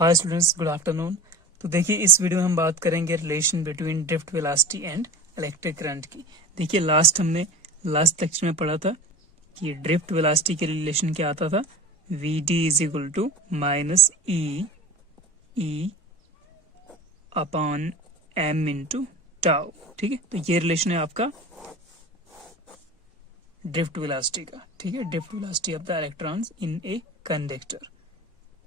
Hi students, good afternoon. तो देखिए, इस वीडियो में हम बात करेंगे relation between drift velocity and electric current की। देखिए, हमने लास्ट लेक्चर में पढ़ा था कि ड्रिफ्ट वेलोसिटी के रिलेशन क्या आता था, V D is equal to minus E upon M into tau. ठीक है, तो ये रिलेशन है आपका ड्रिफ्ट वेलोसिटी का। ठीक है, drift velocity of the electrons in a conductor.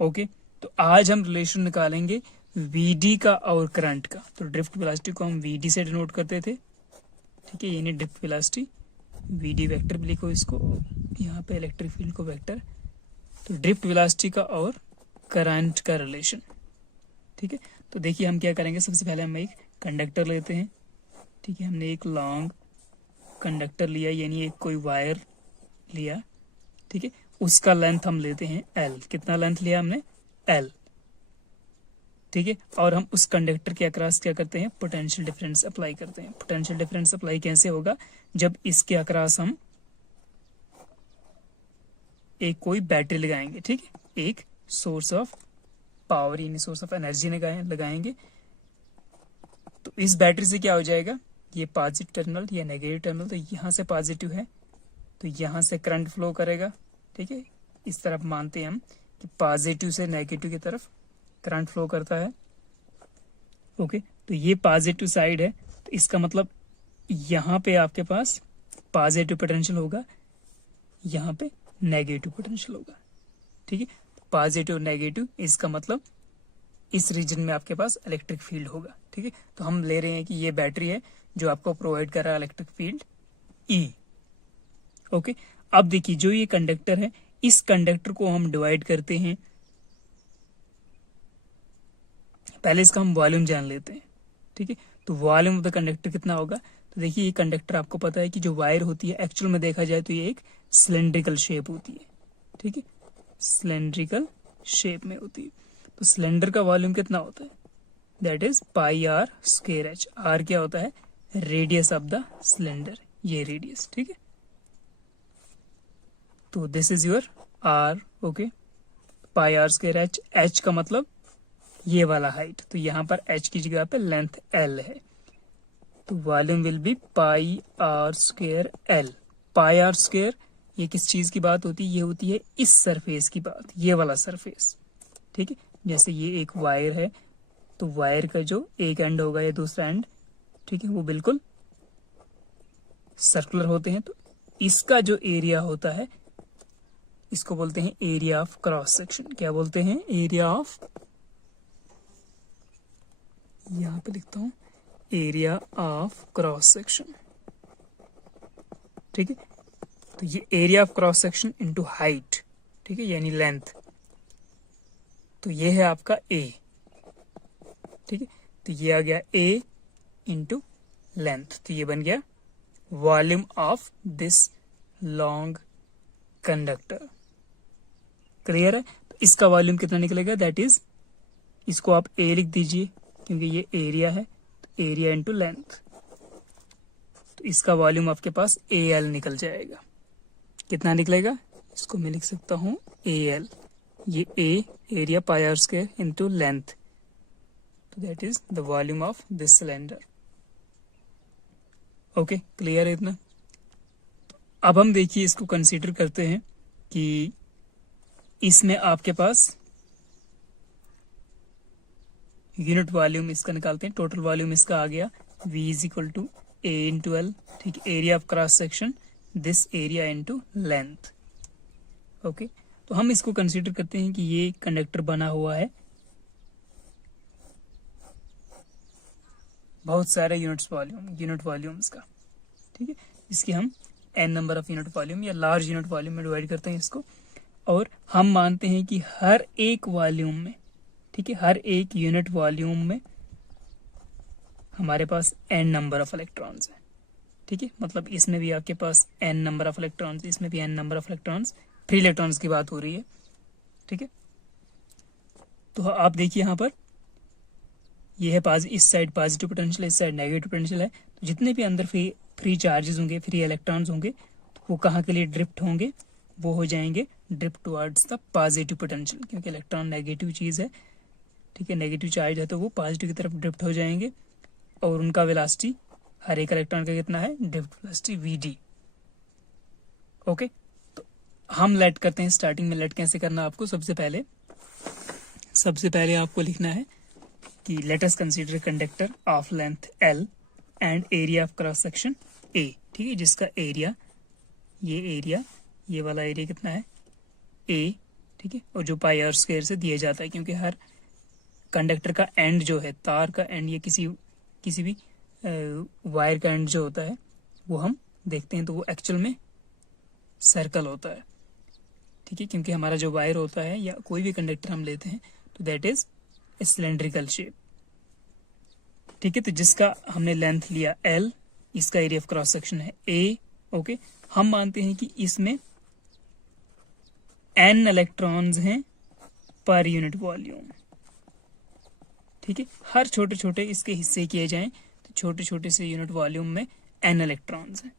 Okay, तो आज हम रिलेशन निकालेंगे वीडी का और करंट का। तो ड्रिफ्ट वेलोसिटी को हम वीडी से डिनोट करते थे। ठीक है, यानी ड्रिफ्ट वेलोसिटी, वीडी वेक्टर भी लिखो इसको, यहाँ पे इलेक्ट्रिक फील्ड को वेक्टर। तो ड्रिफ्ट वेलोसिटी का और करंट का रिलेशन। ठीक है, तो देखिए हम क्या करेंगे। सबसे पहले हम एक कंडक्टर लेते हैं। ठीक है, हमने एक लॉन्ग कंडक्टर लिया, यानी एक कोई वायर लिया। ठीक है, उसका लेंथ हम लेते हैं एल। कितना लेंथ लिया हमने? एल। ठीक है, और हम उस कंडक्टर के अक्रॉस क्या करते हैं? पोटेंशियल डिफरेंस अप्लाई करते हैं। पोटेंशियल डिफरेंस अप्लाई कैसे होगा? जब इसके अक्रॉस हम एक कोई बैटरी लगाएंगे। ठीक है, एक सोर्स ऑफ पावर यानी सोर्स ऑफ एनर्जी लगाएंगे। तो इस बैटरी से क्या हो जाएगा, ये पॉजिटिव टर्मिनल या नेगेटिव टर्मिनल, तो यहाँ से पॉजिटिव है तो यहाँ से करंट फ्लो करेगा। ठीक है, इस तरफ मानते हैं हम कि पॉजिटिव से नेगेटिव की तरफ करंट फ्लो करता है। ओके, तो ये पॉजिटिव साइड है, तो इसका मतलब यहाँ पे आपके पास पॉजिटिव पोटेंशियल होगा, यहाँ पे नेगेटिव पोटेंशियल होगा। ठीक है, पॉजिटिव नेगेटिव, इसका मतलब इस रीजन में आपके पास इलेक्ट्रिक फील्ड होगा। ठीक है, तो हम ले रहे हैं कि ये बैटरी है जो आपको प्रोवाइड कर रहा है इलेक्ट्रिक फील्ड ई। ओके, अब देखिए, जो ये कंडक्टर है, इस कंडक्टर को हम डिवाइड करते हैं। पहले इसका हम वॉल्यूम जान लेते हैं। ठीक है, तो वॉल्यूम ऑफ द कंडक्टर कितना होगा? तो देखिए, ये कंडक्टर आपको पता है कि जो वायर होती है, एक्चुअल में देखा जाए तो ये एक सिलेंड्रिकल शेप होती है। ठीक है, सिलेंड्रिकल शेप में होती है। तो सिलेंडर का वॉल्यूम कितना होता है? That is pi are square H. R क्या होता है? रेडियस ऑफ द सिलेंडर, ये रेडियस। ठीक है, तो this is your R. Okay, pi are square H. H का मतलब ये वाला हाइट, तो यहाँ पर एच की जगह पे लेंथ एल है, तो volume will be pi are square L. Pi are square, ये किस चीज की बात होती है? ये होती है इस सरफेस की बात, ये वाला सरफेस। ठीक है, जैसे ये एक वायर है, तो वायर का जो एक एंड होगा या दूसरा एंड, ठीक है, वो बिल्कुल सर्कुलर होते हैं। तो इसका जो एरिया होता है, इसको बोलते हैं एरिया ऑफ क्रॉस सेक्शन। क्या बोलते हैं? एरिया ऑफ, यहां पे लिखता हूं, एरिया ऑफ क्रॉस सेक्शन। ठीक है, तो ये area of cross section into height, ठीक है, यानी लेंथ, तो ये है आपका ए। ठीक है, तो ये आ गया ए इंटू लेंथ, तो ये बन गया volume of this long conductor. Clear है? तो इसका वॉल्यूम कितना निकलेगा? दैट इज, इसको आप ए लिख दीजिए क्योंकि ये एरिया है, तो एरिया इंटू लेंथ, तो इसका वॉल्यूम आपके पास ए एल निकल जाएगा। कितना निकलेगा? इसको मैं लिख सकता हूं ए एल, ये A area pi are square into length, तो that is the volume of this cylinder. Okay, clear है इतना? अब हम देखिए, इसको कंसीडर करते हैं कि इसमें आपके पास यूनिट वॉल्यूम इसका निकालते हैं। टोटल वॉल्यूम इसका आ गया V is equal to A into L. ठीक है, area of cross section, this area into length. Okay, तो हम इसको कंसीडर करते हैं कि ये कंडक्टर बना हुआ है बहुत सारे यूनिट वॉल्यूम्स का। ठीक है, इसकी हम n number of unit volume या लार्ज यूनिट वॉल्यूम में डिवाइड करते हैं इसको, और हम मानते हैं कि हर एक वॉल्यूम में, ठीक है, हर एक यूनिट वॉल्यूम में हमारे पास n नंबर ऑफ इलेक्ट्रॉन्स है। ठीक है, मतलब इसमें भी आपके पास n नंबर ऑफ इलेक्ट्रॉन्स, इसमें भी n number of electrons, free electrons की बात हो रही है। ठीक है, तो आप देखिए यहाँ पर ये है इस साइड पॉजिटिव पोटेंशियल, इस साइड नेगेटिव पोटेंशियल है। तो जितने भी अंदर फ्री चार्जेस होंगे, फ्री इलेक्ट्रॉन्स होंगे, तो वो कहाँ के लिए ड्रिफ्ट होंगे? वो हो जाएंगे drift towards the positive potential, क्योंकि इलेक्ट्रॉन नेगेटिव चीज है, ठीक है, नेगेटिव चार्ज है तो वो पॉजिटिव की तरफ ड्रिफ्ट हो जाएंगे, और उनका वेलोसिटी हर एक इलेक्ट्रॉन का कितना है, ड्रिफ्ट वेलोसिटी वीडी। ओके, तो हम लेट करते हैं। स्टार्टिंग में लेट कैसे करना आपको, सबसे पहले आपको लिखना है कि let us consider conductor of length L and area of cross section A, ठीक है, जिसका एरिया, ये वाला एरिया कितना है, A, ठीक है, और जो पाई आर स्क्वायर से दिया जाता है, क्योंकि हर कंडक्टर का एंड जो है, तार का एंड या किसी भी वायर का एंड जो होता है वो हम देखते हैं तो वो एक्चुअल में सर्कल होता है, ठीक है, क्योंकि हमारा जो वायर होता है या कोई भी कंडक्टर हम लेते हैं तो दैट इज सिलेंड्रिकल शेप, ठीक है। तो जिसका हमने लेंथ लिया L, इसका एरिया ऑफ क्रॉस सेक्शन है A। ओके, हम मानते हैं कि इसमें n इलेक्ट्रॉन्स हैं पर यूनिट वॉल्यूम, ठीक है। हर छोटे छोटे इसके हिस्से किए जाएं तो छोटे छोटे से यूनिट वॉल्यूम में n इलेक्ट्रॉन्स हैं,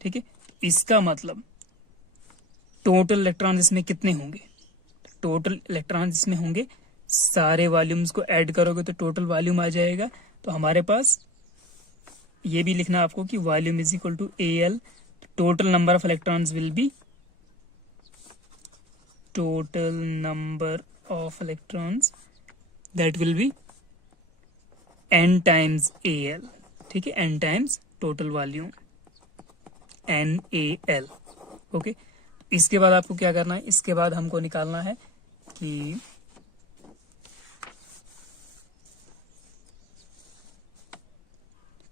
ठीक है। इसका मतलब टोटल इलेक्ट्रॉन्स इसमें कितने होंगे, टोटल इलेक्ट्रॉन्स इसमें होंगे, सारे वॉल्यूम्स को ऐड करोगे तो टोटल वॉल्यूम आ जाएगा। तो हमारे पास ये भी लिखना आपको कि volume is equal to AL, total number of electrons will be, total number of electrons that will be n times AL, ठीक है, n times total volume NaL। Okay, इसके बाद आपको क्या करना है, इसके बाद हमको निकालना है कि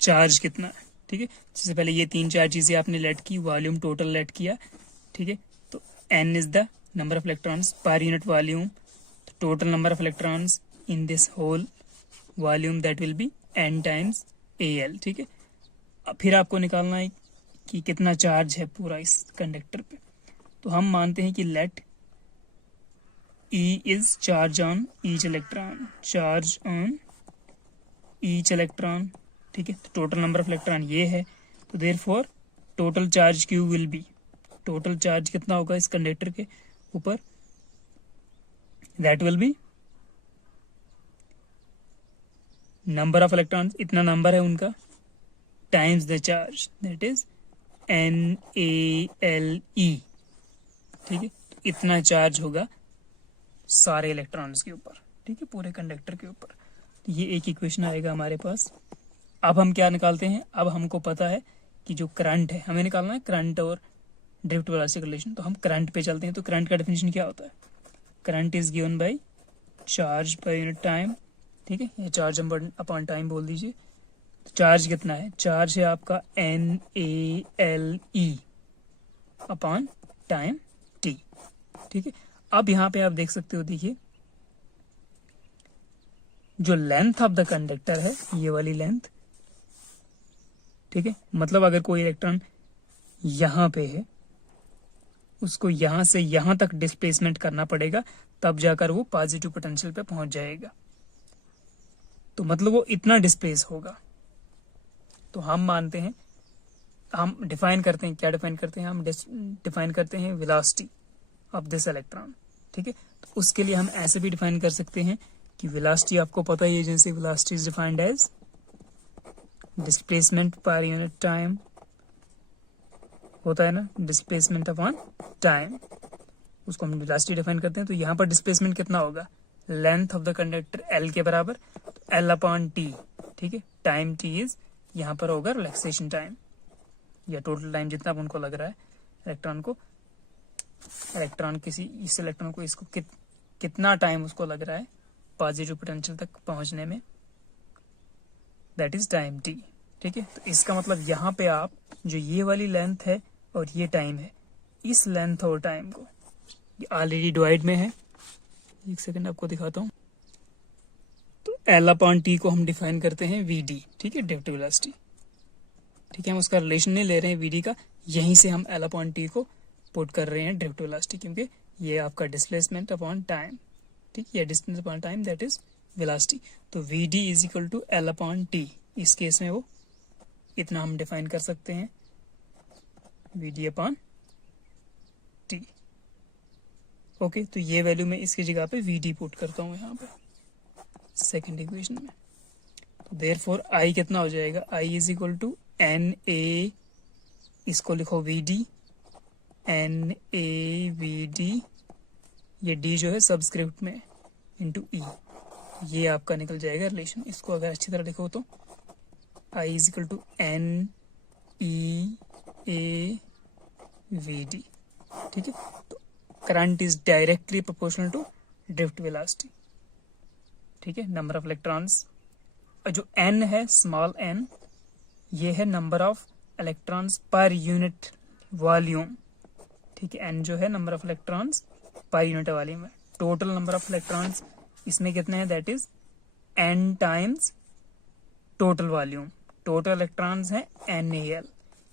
चार्ज कितना है, ठीक है। सबसे पहले ये 3-4 चीजें आपने लेट की, वॉल्यूम टोटल लेट किया, ठीक है। तो n is the number of electrons per unit volume, the total number of electrons in this whole volume that will be n times AL, ठीक है। अब फिर आपको निकालना है कि कितना चार्ज है पूरा इस कंडक्टर पे। तो हम मानते हैं कि late E is charge on each electron, ठीक है। तो टोटल नंबर ऑफ इलेक्ट्रॉन ये है, तो therefore total charge Q will be, total charge कितना होगा इस कंडक्टर के ऊपर, that will be number of electrons, इतना नंबर है उनका, times the charge, that is NaLe, ठीक है। तो इतना चार्ज होगा सारे इलेक्ट्रॉन्स के ऊपर, ठीक है, पूरे कंडक्टर के ऊपर। तो ये एक इक्वेशन आएगा हमारे पास। अब हम क्या निकालते हैं, अब हमको पता है कि जो करंट है, हमें निकालना है करंट और ड्रिफ्ट वेलोसिटी रिलेशन। तो हम करंट पे चलते हैं। तो करंट का डेफिनेशन क्या होता है, current is given by charge पर यूनिट टाइम, ठीक है, या चार्ज अपॉन टाइम बोल दीजिए। तो चार्ज कितना है, चार्ज है आपका NaLe अपॉन टाइम t, ठीक है। अब यहाँ पे आप देख सकते हो, देखिए जो लेंथ ऑफ द कंडक्टर है, ये वाली लेंथ, ठीक है, मतलब अगर कोई इलेक्ट्रॉन यहाँ पे है, उसको यहां से यहां तक डिस्प्लेसमेंट करना पड़ेगा, तब जाकर वो पॉजिटिव पोटेंशियल पे पहुंच जाएगा। तो मतलब वो इतना डिस्प्लेस होगा। तो हम मानते हैं, हम डिफाइन करते हैं, क्या डिफाइन करते हैं, हम डिफाइन करते हैं वेलोसिटी ऑफ दिस इलेक्ट्रॉन, ठीक है। तो उसके लिए हम ऐसे भी डिफाइन कर सकते हैं कि वेलोसिटी आपको पता ही है, जैसे velocity is defined as displacement per unit time होता है ना, डिस्प्लेसमेंट अपॉन टाइम, उसको हम वेलोसिटी डिफाइन करते हैं। तो यहाँ पर डिस्प्लेसमेंट कितना होगा, length of the conductor L के बराबर, तो L अपॉन T, ठीक है। टाइम T इज यहाँ पर होगा रिलैक्सेशन टाइम या टोटल टाइम, जितना उनको लग रहा है इलेक्ट्रॉन को, इस इलेक्ट्रॉन को इसको कितना टाइम उसको लग रहा है पॉजिटिव पोटेंशियल तक पहुंचने में, दैट इज टाइम T, ठीक है। तो इसका मतलब यहाँ पे आप जो ये वाली लेंथ है और ये टाइम है, इस लेंथ और टाइम को, ये ऑलरेडी डिवाइड में है, एक सेकंड आपको दिखाता हूँ। तो L अपॉन T को हम डिफाइन करते हैं VD, ठीक है, ड्रिफ्ट वेलोसिटी, ठीक है। हम उसका रिलेशन नहीं ले रहे हैं VD का, यहीं से हम L अपॉन T को पुट कर रहे हैं ड्रिफ्ट वेलोसिटी, क्योंकि ये आपका डिस्प्लेसमेंट अपॉन टाइम, ठीक, या distance upon time, that is velocity. तो VD is equal to L upon T, इस केस में वो इतना हम डिफाइन कर सकते हैं, VD अपॉन T। ओके, तो ये वैल्यू मैं इसकी जगह पे VD पुट करता हूँ यहाँ पे, सेकेंड इक्वेशन में। देयरफॉर आई कितना हो जाएगा, I is equal to n A, इसको लिखो v d, n A v d, ये डी जो है सबस्क्रिप्ट में इंटू ई, ये आपका निकल जाएगा रिलेशन। इसको अगर अच्छी तरह लिखो तो I is equal to n e A v d, ठीक है। तो current is directly proportional to drift velocity, ठीक है, नंबर ऑफ इलेक्ट्रॉन्स। जो एन है, स्मॉल एन, ये है number of electrons per unit volume, ठीक है। एन जो है number of electrons per unit volume है। टोटल नंबर ऑफ इलेक्ट्रॉन्स इसमें कितने हैं, that is n times total volume. Total electrons हैं NaL,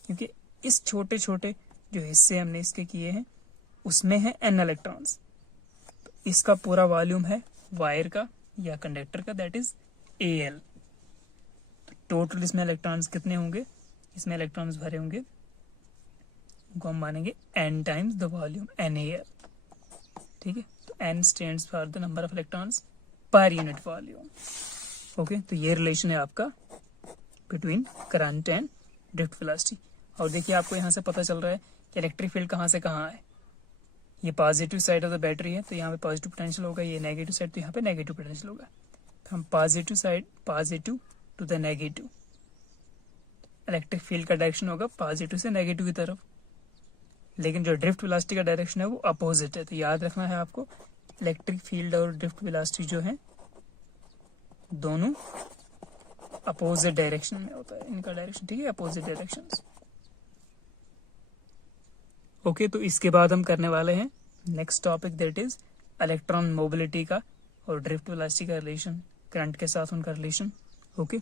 क्योंकि इस छोटे छोटे जो हिस्से हमने इसके किए हैं उसमें है n इलेक्ट्रॉन्स। तो इसका पूरा वॉल्यूम है वायर का या कंडक्टर का, दैट इज Al। तो टोटल इसमें इलेक्ट्रॉन्स कितने होंगे, इसमें इलेक्ट्रॉन्स भरे होंगे, उनको हम मानेंगे n times the volume NaL, ठीक है। तो n stands for the number of electrons per unit volume. Okay, तो ये रिलेशन है आपका between current and drift velocity. और देखिए आपको यहाँ से पता चल रहा है कि इलेक्ट्रिक फील्ड कहाँ से कहाँ है। ये positive side of the battery है तो यहाँ पे पॉजिटिव पोटेंशियल होगा, ये नेगेटिव साइड तो यहाँ पे नेगेटिव पोटेंशियल होगा। तो हम positive side, positive to the negative, electric field का डायरेक्शन होगा पॉजिटिव से नेगेटिव की तरफ, लेकिन जो ड्रिफ्ट वेलोसिटी का डायरेक्शन है वो अपोजिट है। तो याद रखना है आपको, इलेक्ट्रिक फील्ड और ड्रिफ्ट वेलोसिटी जो है दोनों अपोजिट डायरेक्शन में होता है, इनका डायरेक्शन, ठीक है, अपोजिट डायरेक्शंस। ओके, तो इसके बाद हम करने वाले हैं next topic, that is electron mobility का और ड्रिफ्ट वेलोसिटी का रिलेशन, करंट के साथ उनका रिलेशन। ओके।